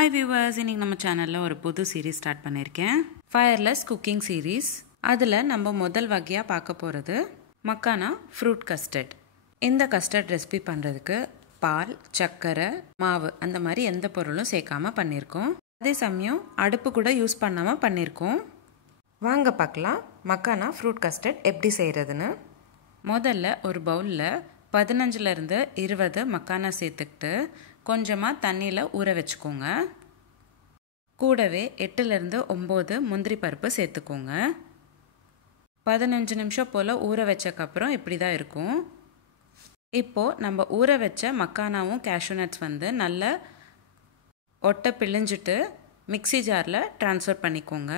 Hi viewers, இன்னைக்கு நம்ம சேனலில் ஒரு புது சீரீஸ் ஸ்டார்ட் பண்ணியிருக்கேன். Wireless cooking series. அதில் நம்ம முதல் வகையாக பார்க்க போகிறது மக்கானா ஃப்ரூட் கஸ்டர்ட். இந்த கஸ்டர்ட் ரெசிபி பண்ணுறதுக்கு பால், சர்க்கரை, மாவு அந்த மாதிரி எந்த பொருளும் சேர்க்காமல் பண்ணியிருக்கோம். அதே சமயம் அடுப்பு கூட யூஸ் பண்ணாமல் பண்ணியிருக்கோம். வாங்க பார்க்கலாம் மக்கானா ஃப்ரூட் கஸ்டர்ட் எப்படி செய்கிறதுன்னு. முதல்ல ஒரு பவுலில் 15லேருந்து 20 மக்கானா சேர்த்துக்கிட்டு கொஞ்சமாக தண்ணியில் ஊற வச்சுக்கோங்க. கூடவே 8லேருந்து 9 முந்திரி பருப்பு சேர்த்துக்கோங்க. 15 நிமிஷம் போல் ஊற வச்சக்கப்புறம் இப்படி தான் இருக்கும். இப்போது நம்ம ஊற வச்ச மக்கானாவும் கேஷ்யூ நட்ஸ் நல்ல ஒட்டை பிழிஞ்சிட்டு மிக்ஸி ஜாரில் ட்ரான்ஸ்ஃபர் பண்ணிக்கோங்க.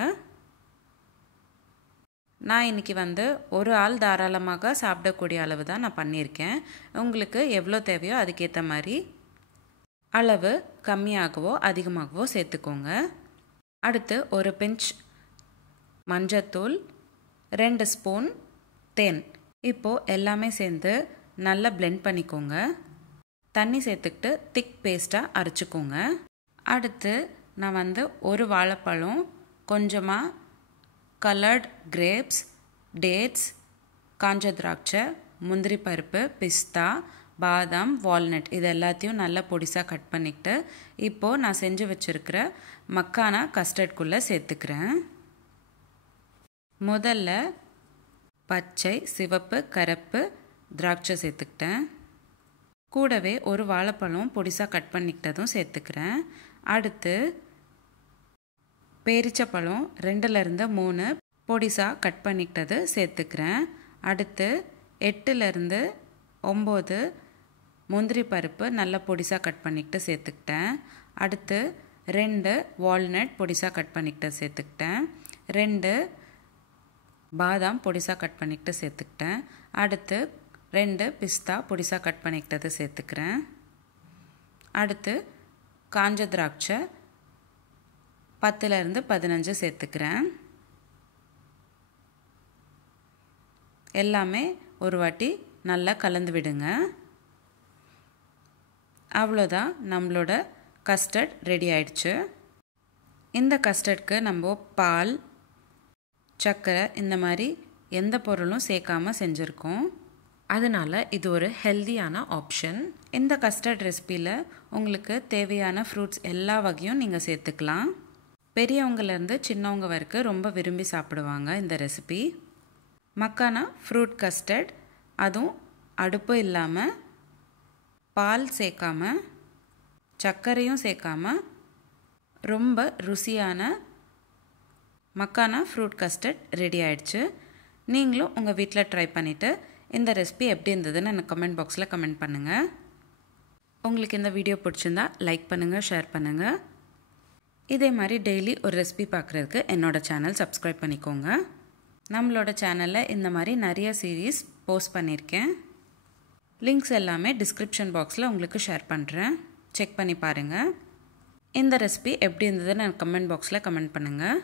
நான் இன்றைக்கி ஒரு ஆள் தாராளமாக சாப்பிடக்கூடிய அளவு தான் நான் பண்ணியிருக்கேன். உங்களுக்கு எவ்வளோ தேவையோ அதுக்கேற்ற மாதிரி அளவு கம்மியாகவோ அதிகமாகவோ சேர்த்துக்கோங்க. அடுத்து ஒரு பிஞ்ச் மஞ்சத்தூள், 2 ஸ்பூன் தேன். இப்போது எல்லாமே சேர்ந்து நல்லா பிளெண்ட் பண்ணிக்கோங்க. தண்ணி சேர்த்துக்கிட்டு திக் பேஸ்ட்டாக அரைச்சிக்கோங்க. அடுத்து நான் ஒரு வாழைப்பழம், கொஞ்சமாக கலர்ட் கிரேப்ஸ், டேட்ஸ், காஞ்ச திராட்சை, முந்திரி பருப்பு, பிஸ்தா, பாதாம், வால்நட் இது எல்லாத்தையும் நல்லா பொடிசாக கட் பண்ணிக்கிட்டு இப்போது நான் செஞ்சு வச்சுருக்கிற மக்கானா கஸ்டர்ட்குள்ளே சேர்த்துக்கிறேன். முதல்ல பச்சை, சிவப்பு, கருப்பு திராட்சை சேர்த்துக்கிட்டேன். கூடவே ஒரு வாழைப்பழம் பொடிசாக கட் பண்ணிக்கிட்டதும் சேர்த்துக்கிறேன். அடுத்து பேரிச்சப்பழம் 2லேருந்து 3 பொடிசாக கட் பண்ணிக்கிட்டது சேர்த்துக்கிறேன். அடுத்து 8லேருந்து 9 முந்திரி பருப்பு நல்லா பொடிசாக கட் பண்ணிக்கிட்டு சேர்த்துக்கிட்டேன். அடுத்து 2 வால்நட் பொடிசாக கட் பண்ணிக்கிட்டு சேர்த்துக்கிட்டேன். 2 பாதாம் பொடிசாக கட் பண்ணிக்கிட்டு சேர்த்துக்கிட்டேன். அடுத்து 2 பிஸ்தா பொடிசாக கட் பண்ணிக்கிட்டது சேர்த்துக்கிறேன். அடுத்து காஞ்ச திராட்சை 10லேருந்து 15 சேர்த்துக்கிறேன். எல்லாமே ஒரு வாட்டி நல்லா கலந்து விடுங்க. அவ்வளோதான், நம்மளோட கஸ்டர்ட் ரெடி ஆயிடுச்சு. இந்த கஸ்டர்டுக்கு நம்ம பால், சர்க்கரை இந்த மாதிரி எந்த பொருளும் சேர்க்காமல் செஞ்சுருக்கோம். அதனால் இது ஒரு ஹெல்தியான ஆப்ஷன். இந்த கஸ்டர்ட் ரெசிபியில் உங்களுக்கு தேவையான ஃப்ரூட்ஸ் எல்லா வகையும் நீங்கள் சேர்த்துக்கலாம். பெரியவங்கலேருந்து சின்னவங்க வரைக்கும் ரொம்ப விரும்பி சாப்பிடுவாங்க இந்த ரெசிபி. மக்கானா ஃப்ரூட் கஸ்டர்ட், அதுவும் அடுப்பு இல்லாமல், பால் சேர்க்காம, சர்க்கரையும் சேர்க்காம ரொம்ப ருசியான மக்கானா ஃப்ரூட் கஸ்டர்ட் ரெடி ஆயிடுச்சு. நீங்களும் உங்கள் வீட்டில் ட்ரை பண்ணிவிட்டு இந்த ரெசிபி எப்படி இருந்ததுன்னு எனக்கு கமெண்ட் பாக்ஸில் கமெண்ட் பண்ணுங்கள். உங்களுக்கு இந்த வீடியோ பிடிச்சிருந்தா லைக் பண்ணுங்கள், ஷேர் பண்ணுங்கள். இதே மாதிரி டெய்லி ஒரு ரெசிபி பார்க்குறதுக்கு என்னோடய சேனல் சப்ஸ்கிரைப் பண்ணிக்கோங்க. நம்மளோட சேனலில் இந்த மாதிரி நிறைய சீரீஸ் போஸ்ட் பண்ணியிருக்கேன். லிங்க்ஸ் எல்லாமே டிஸ்கிரிப்ஷன் பாக்ஸில் உங்களுக்கு ஷேர் பண்ணுறேன். செக் பண்ணி பாருங்கள். இந்த ரெசிபி எப்படி இருந்ததுன்னு எனக்கு கமெண்ட் பாக்ஸில் கமெண்ட் பண்ணுங்கள்.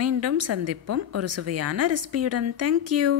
மீண்டும் சந்திப்போம் ஒரு சுவையான ரெசிபியுடன். தேங்க்யூ.